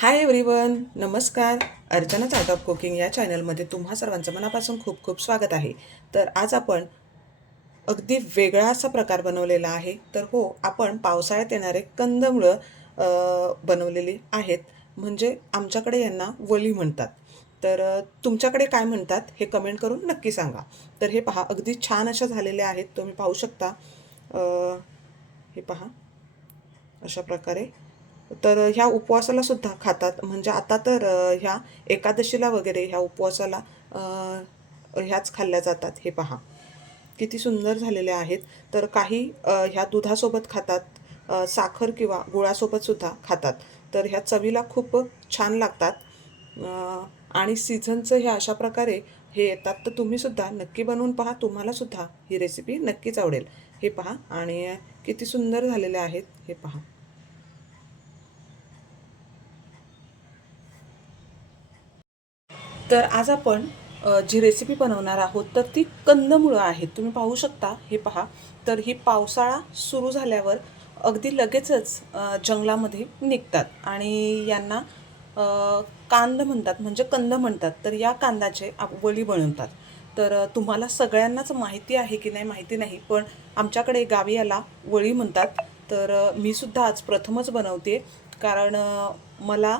Hi everyone नमस्कार. अर्चनाच art of cooking या चॅनलमध्ये तुम्हा सर्वांचं मनापासून खूप खूप स्वागत आहे. तर आज आपण अगदी वेगळा असा प्रकार बनवलेला आहे. तर हो आपण पावसाळ्यात येणारे कंदमुळं बनवलेली आहेत. म्हणजे आमच्याकडे यांना वली म्हणतात. तर तुमच्याकडे काय म्हणतात हे कमेंट करून नक्की सांगा. तर हे पहा अगदी छान अशा झालेल्या आहेत. तुम्ही पाहू शकता. हे पहा. अशा प्रकारे तर ह्या उपवासाला सुद्धा खातात. म्हणजे आता तर ह्या एकादशीला वगैरे ह्या उपवासाला ह्याच खाल्ल्या जातात. हे पहा. किती सुंदर झालेले आहेत. तर काही ह्या दुधासोबत खातात साखर किंवा गुळासोबत सुद्धा खातात. तर ह्या चवीला खूप छान लागतात. आणि सीझनचं हे अशा प्रकारे हे येतात. तर तुम्हीसुद्धा नक्की बनवून पहा. तुम्हालासुद्धा ही रेसिपी नक्कीच आवडेल. हे पहा. आणि किती सुंदर झालेले आहेत. हे पहा. तर आज आपण जी रेसिपी बनवणार आहोत तर ती कंदमुळं आहेत. तुम्ही पाहू शकता हे पहा. तर ही पावसाळा सुरू झाल्यावर अगदी लगेचच जंगलामध्ये निघतात. आणि यांना कांद म्हणतात म्हणजे कंद म्हणतात. तर या कांदाचे आप वली बनवतात. तर तुम्हाला सगळ्यांनाच माहिती आहे की नाही माहिती नाही पण आमच्याकडे गावी याला वळी म्हणतात. तर मी सुद्धा आज प्रथमच बनवते. कारण मला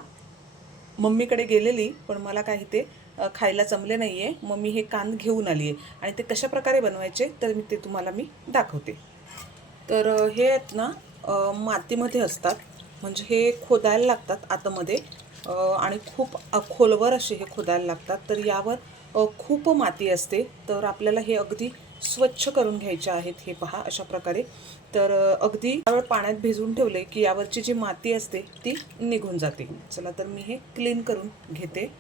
मम्मीकडे गेलेली पण मला काही ते खायला जमले नाही आहे मग मी हे कांद घेऊन आली आहे आणि ते कशा प्रकारे बनवायचे तर मी ते तुम्हाला मी दाखवते. तर हे आहेत ना मातीमध्ये असतात. म्हणजे हे खोदायला लागतात आतमध्ये. आणि खूप खोलवर असे हे खोदायला लागतात. तर यावर खूप माती असते. तर आपल्याला हे अगदी स्वच्छ करून घ्यायचे आहेत हे पहा अशा प्रकारे. तर अगदी त्यावेळ पाण्यात भिजवून ठेवले की यावरची जी माती असते ती निघून जाते. चला तर मी हे क्लीन करून घेते.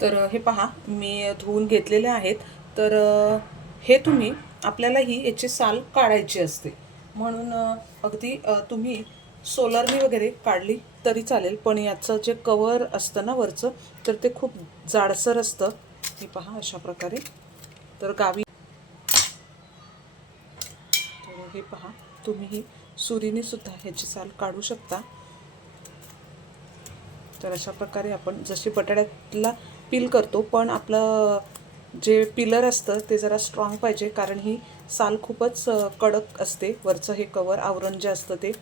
तर हे पहा मी धुवून घेतलेले आहेत. तर हे तुम्ही आपल्याला ही याची साल काढायची असते. म्हणून अगदी तुम्ही सोलरनी वगैरे काढली तरी चालेल पण याचं जे कवर असतं ना वरचं तर ते खूप जाडसर असतं. हे पहा अशा प्रकारे. तर गावी तर हे पहा तुम्ही ही सुरीने सुद्धा ह्याची साल काढू शकता. तर अशा प्रकारे आपण जशी बटाट्याला पील करतो पण आपलं जे पिलर असतं ते जरा स्ट्रॉंग पाहिजे कारण ही साल खूपच कडक असते. वरचं हे कवर आवरण जे असतं ते.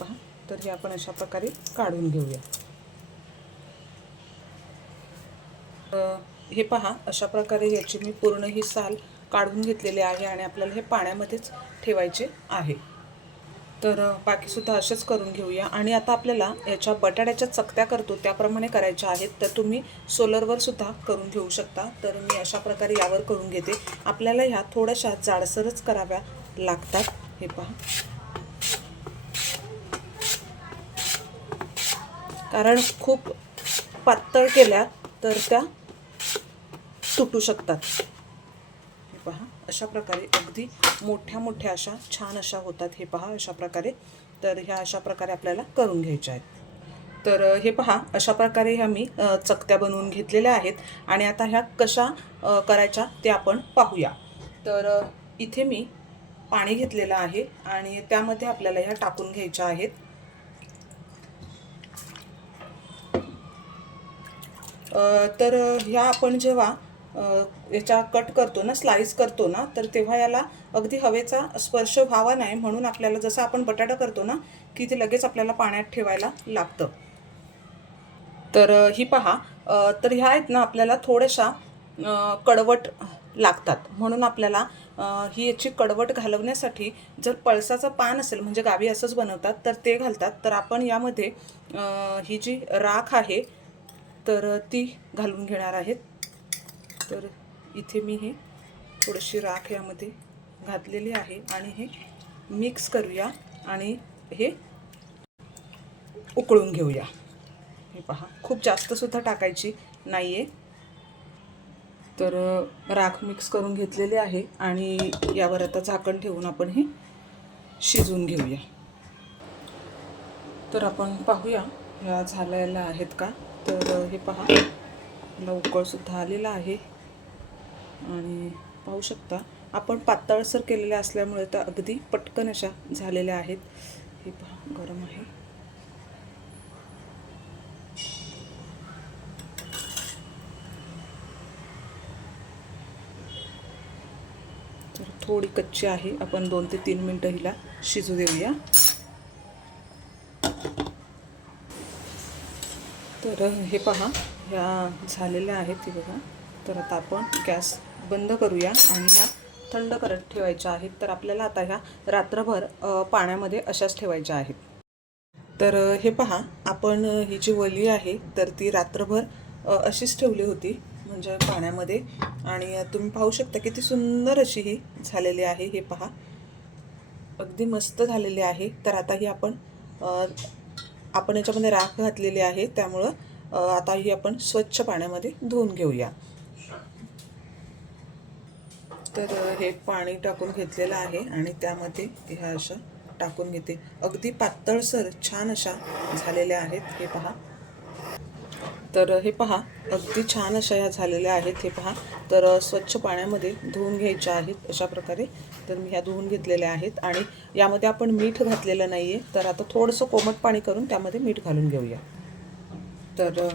पहा तर हे आपण अशा प्रकारे काढून घेऊया. हे पहा अशा प्रकारे याची मी पूर्ण ही साल काढून घेतलेली आहे आणि आपल्याला हे पाण्यामध्येच ठेवायचे आहे. तर बाकीसुद्धा असेच करून घेऊया. आणि आता आपल्याला याच्या बटाट्याच्या चकत्या करतो त्याप्रमाणे करायच्या आहेत. तर तुम्ही सोलरवर सुद्धा करून घेऊ शकता. तर मी अशा प्रकारे यावर करून घेते. आपल्याला ह्या थोड्याशा जाडसरच कराव्या लागतात. हे पहा. कारण खूप पातळ केल्या तर त्या तुटू शकतात. अशा प्रकारे अगदी मोठ्या मोठ्या अशा छान अशा होतात हे पहा अशा प्रकारे तर ह्या अशा प्रकारे आपल्याला करून घ्यायच्या आहेत. तर हे पहा अशा प्रकारे ह्या मी चकत्या बनवून घेतलेल्या आहेत आणि आता ह्या कशा करायच्या ते आपण पाहूया. तर इथे मी पाणी घेतलेलं आहे आणि त्यामध्ये आपल्याला ह्या टाकून घ्यायच्या आहेत. तर ह्या आपण जेव्हा याच्या कट करतो ना स्लाईस करतो ना तर तेव्हा याला अगदी हवेचा स्पर्श व्हावा नाही म्हणून आपल्याला जसं आपण बटाटा करतो ना की ते लगेच आपल्याला पाण्यात ठेवायला लागतं. तर ही पहा तर ह्या आहेत ना आपल्याला थोड्याशा कडवट लागतात. म्हणून आपल्याला ही याची कडवट घालवण्यासाठी जर पळसाचं पान असेल म्हणजे गावी असंच बनवतात तर ते घालतात. तर आपण यामध्ये ही जी राख आहे तर ती घालून घेणार आहेत. तर इथे मी हे थोडीशी राख यामध्ये घातलेली आहे आणि हे मिक्स करूया आणि हे उकळून घेऊया. हे पहा खूप जास्तसुद्धा टाकायची नाही आहे तर राख मिक्स करून घेतलेली आहे आणि यावर आता झाकण ठेवून आपण हे शिजवून घेऊया. तर आपण पाहूया ह्या झालेल्या आहेत का? तर हे पहा मला उकळसुद्धा आलेला आहे. आणि पाहू शकता आपण पातळसर केलेल्या असल्यामुळे त्या अगदी पटकन अशा झालेल्या आहेत. हे पहा गरम आहे. तर थोडी कच्ची आहे. आपण दोन ते तीन मिनटं हिला शिजू देऊया. तर हे पहा ह्या झालेल्या आहेत हे बघा. तर आता आपण गॅस बंद करूया आणि ह्या थंड करत ठेवायच्या आहेत. तर आपल्याला आता ह्या रात्रभर पाण्यामध्ये अशाच ठेवायच्या आहेत. तर हे पहा आपण ही जी वली आहे तर ती रात्रभर अशीच ठेवली होती म्हणजे पाण्यामध्ये. आणि तुम्ही पाहू शकता किती सुंदर अशी ही झालेली आहे हे पहा. अगदी मस्त झालेली आहे. तर आता ही आपण आपण याच्यामध्ये राख घातलेली आहे. त्यामुळं आता ही आपण स्वच्छ पाण्यामध्ये धुवून घेऊया. तर हे पाणी टाकून घेतलेलं आहे आणि त्यामध्ये ह्या अशा टाकून घेते. अगदी पातळसर छान अशा झालेल्या आहेत हे पहा. तर हे पहा अगदी छान अशा ह्या झालेल्या आहेत हे पहा. तर स्वच्छ पाण्यामध्ये धुवून घ्यायच्या आहेत अशा प्रकारे. तर मी ह्या धुवून घेतलेल्या आहेत आणि यामध्ये आपण मीठ घातलेलं नाही आहे तर आता थोडंसं कोमट पाणी करून त्यामध्ये मीठ घालून घेऊया. तर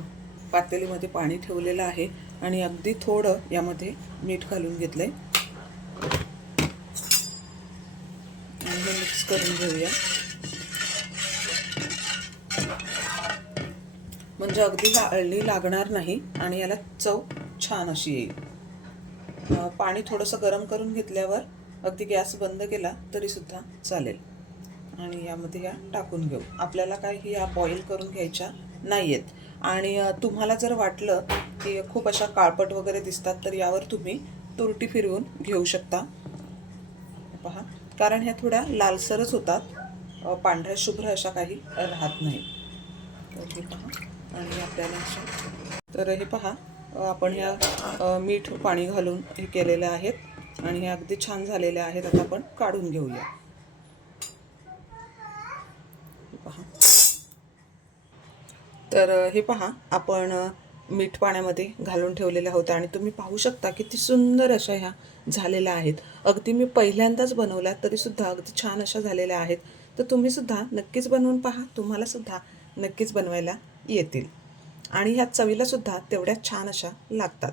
पातेलीमध्ये पाणी ठेवलेलं आहे आणि अगदी थोडं यामध्ये मीठ घालून घेतलं आहे आणि हे मिक्स करून घेऊया. म्हणजे अगदी लाळणी लागणार नाही आणि याला चव छान अशी येईल. पाणी थोडंसं गरम करून घेतल्यावर अगदी गॅस बंद केला तरीसुद्धा चालेल. आणि यामध्ये या टाकून घेऊ. आपल्याला काही या बॉईल करून घ्यायच्या नाही आहेत आणि तुम्हाला जर वाटलं की खूप अशा काळपट वगैरे दिसतात तर यावर तुम्ही तुरटी फिरवून घेऊ शकता. पहा. कारण ह्या थोड्या लालसरच होतात. पांढऱ्या शुभ्र अशा काही राहत नाही. तर हे पहा. आणि आपल्याला अशा तर हे पहा. आपण ह्या मीठ पाणी घालून हे केलेल्या आहेत. आणि हे अगदी छान झालेले आहेत. आता आपण काढून घेऊया. पहा. तर हे पहा. आपण मीठ पाण्यामध्ये घालून ठेवलेल्या होत्या. आणि तुम्ही पाहू शकता किती सुंदर अशा ह्या झालेल्या आहेत. अगदी मी पहिल्यांदाच बनवल्या तरीसुद्धा अगदी छान अशा झालेल्या आहेत. तर तुम्हीसुद्धा नक्कीच बनवून पहा. तुम्हालासुद्धा नक्कीच बनवायला येतील. आणि ह्या चवीलासुद्धा तेवढ्या छान अशा लागतात.